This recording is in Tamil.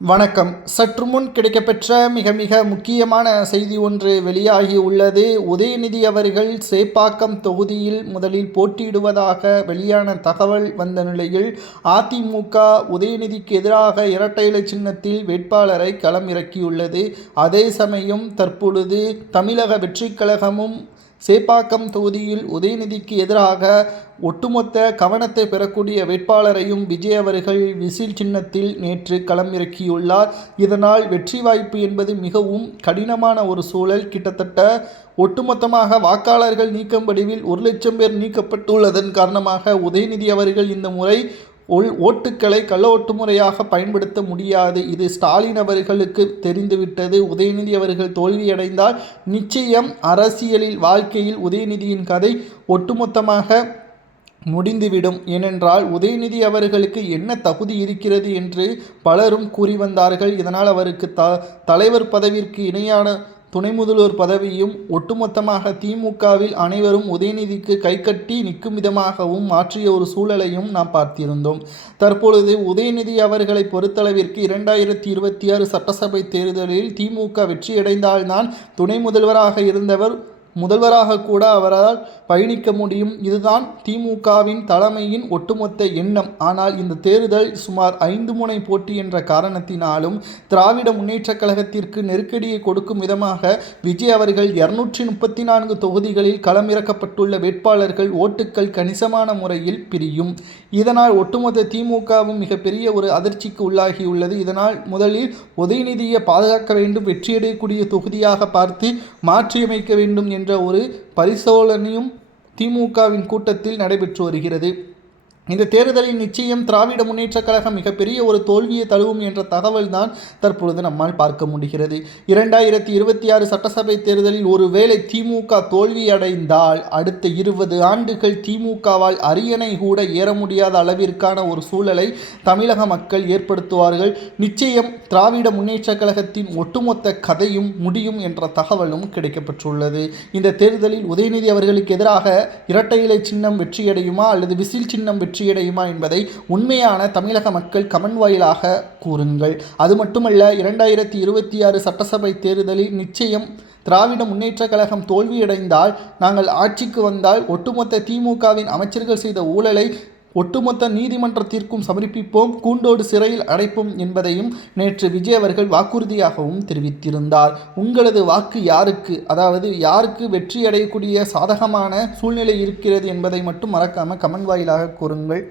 வணக்கம். சற்று முன் கிடைக்கப்பெற்ற மிக முக்கியமான செய்தி ஒன்று வெளியாகி உள்ளது. உதயநிதி அவர்கள் சேப்பாக்கம் தொகுதியில் முதலில் போட்டியிடுவதாக வெளியான தகவல் வந்த நிலையில் அதிமுக உதயநிதிக்கு எதிராக இரட்டை இலை சின்னத்தில் வேட்பாளரை களம் இறக்கியுள்ளது. அதே சமயம் தற்பொழுது தமிழக வெற்றிக் கழகமும் சேப்பாக்கம் தொகுதியில் உதயநிதிக்கு எதிராக ஒட்டுமொத்த கவனத்தை பெறக்கூடிய வேட்பாளரையும் விஜய் அவர்கள் விசில் சின்னத்தில் நேற்று களம் இறக்கியுள்ளார். இதனால் வெற்றி வாய்ப்பு என்பது மிகவும் கடினமான ஒரு சூழல். கிட்டத்தட்ட ஒட்டுமொத்தமாக வாக்காளர்கள் நீக்கம் வடிவில் 1,00,000 பேர் நீக்கப்பட்டுள்ளதன் காரணமாக உதயநிதி அவர்கள் இந்த முறை ஓட்டுக்களை கள்ள ஓட்டு முறையாக பயன்படுத்த முடியாது. இது ஸ்டாலின் அவர்களுக்கு தெரிந்துவிட்டது. உதயநிதி அவர்கள் தோல்வியடைந்தால் நிச்சயம் அரசியலில் வாழ்க்கையில் உதயநிதியின் கதை ஒட்டுமொத்தமாக முடிந்துவிடும். ஏனென்றால் உதயநிதி அவர்களுக்கு என்ன தகுதி இருக்கிறது என்று பலரும் கூறி வந்தார்கள். இதனால் அவருக்கு தலைவர் பதவிற்கு இணையான துணை முதல்வர் பதவியும் ஒட்டுமொத்தமாக திமுகவில் அனைவரும் உதயநிதிக்கு கைகட்டி நிற்கும் விதமாகவும் மாற்றிய ஒரு சூழலையும் நாம் பார்த்திருந்தோம். தற்பொழுது உதயநிதி அவர்களை பொறுத்தளவிற்கு 2026 சட்டசபை தேர்தலில் திமுக வெற்றியடைந்தால்தான் துணை முதல்வராக இருந்தவர் முதல்வராக கூட அவரால் பயணிக்க முடியும். இதுதான் திமுகவின் தலைமையின் ஒட்டுமொத்த எண்ணம். ஆனால் இந்த தேர்தல் சுமார் 5 முனை போட்டி என்ற காரணத்தினாலும் திராவிட முன்னேற்றக் கழகத்திற்கு நெருக்கடியை கொடுக்கும் விதமாக விஜய் அவர்கள் 234 தொகுதிகளில் களமிறக்கப்பட்டுள்ள வேட்பாளர்கள் ஓட்டுக்கள் கணிசமான முறையில் பிரியும். இதனால் ஒட்டுமொத்த திமுகவும் மிகப்பெரிய ஒரு அதிர்ச்சிக்கு உள்ளாகியுள்ளது. இதனால் முதலில் உதயநிதியை பாதுகாக்க வேண்டும், வெற்றியடையக்கூடிய தொகுதியாக பார்த்து மாற்றியமைக்க வேண்டும் என்ற ஒரு பரிசோதனையும் திமுகவின் கூட்டத்தில் நடைபெற்று வருகிறது. இந்த தேர்தலில் நிச்சயம் திராவிட முன்னேற்றக் கழகம் மிகப்பெரிய ஒரு தோல்வியை தழுவும் என்ற தகவல் தான் தற்பொழுது நம்மால் பார்க்க முடிகிறது. 2026 சட்டசபை தேர்தலில் ஒருவேளை திமுக தோல்வியடைந்தால் அடுத்த 20 ஆண்டுகள் திமுகவால் அரியணை கூட ஏற முடியாத அளவிற்கான ஒரு சூழலை தமிழக மக்கள் ஏற்படுத்துவார்கள். நிச்சயம் திராவிட முன்னேற்றக் கழகத்தின் ஒட்டுமொத்த கதையும் முடியும் என்ற தகவலும் கிடைக்கப்பெற்றுள்ளது. இந்த தேர்தலில் உதயநிதி அவர்களுக்கு எதிராக இரட்டை இலை சின்னம் வெற்றியடையுமா அல்லது விசில் சின்னம் வெற்றியடையுமா என்பதை உண்மையான தமிழக மக்கள் கமெண்ட் வாயிலாக கூறுங்கள். அது மட்டுமல்ல, 2026 சட்டசபை தேர்தலில் நிச்சயம் திராவிட முன்னேற்றக் கழகம் தோல்வியடைந்தால் நாங்கள் ஆட்சிக்கு வந்தால் ஒட்டுமொத்த திமுகவின் அமைச்சர்கள் செய்த ஊழலை ஒட்டுமொத்த நீதிமன்றத்திற்கும் சமர்ப்பிப்போம், கூண்டோடு சிறையில் அடைப்போம் என்பதையும் நேற்று விஜய் அவர்கள் வாக்குறுதியாகவும் தெரிவித்திருந்தார். உங்களது வாக்கு யாருக்கு, அதாவது யாருக்கு வெற்றி அடையக்கூடிய சாதகமான சூழ்நிலை இருக்கிறது என்பதை மட்டும் மறக்காமல் கமெண்ட் வாயிலாக கூறுங்கள்.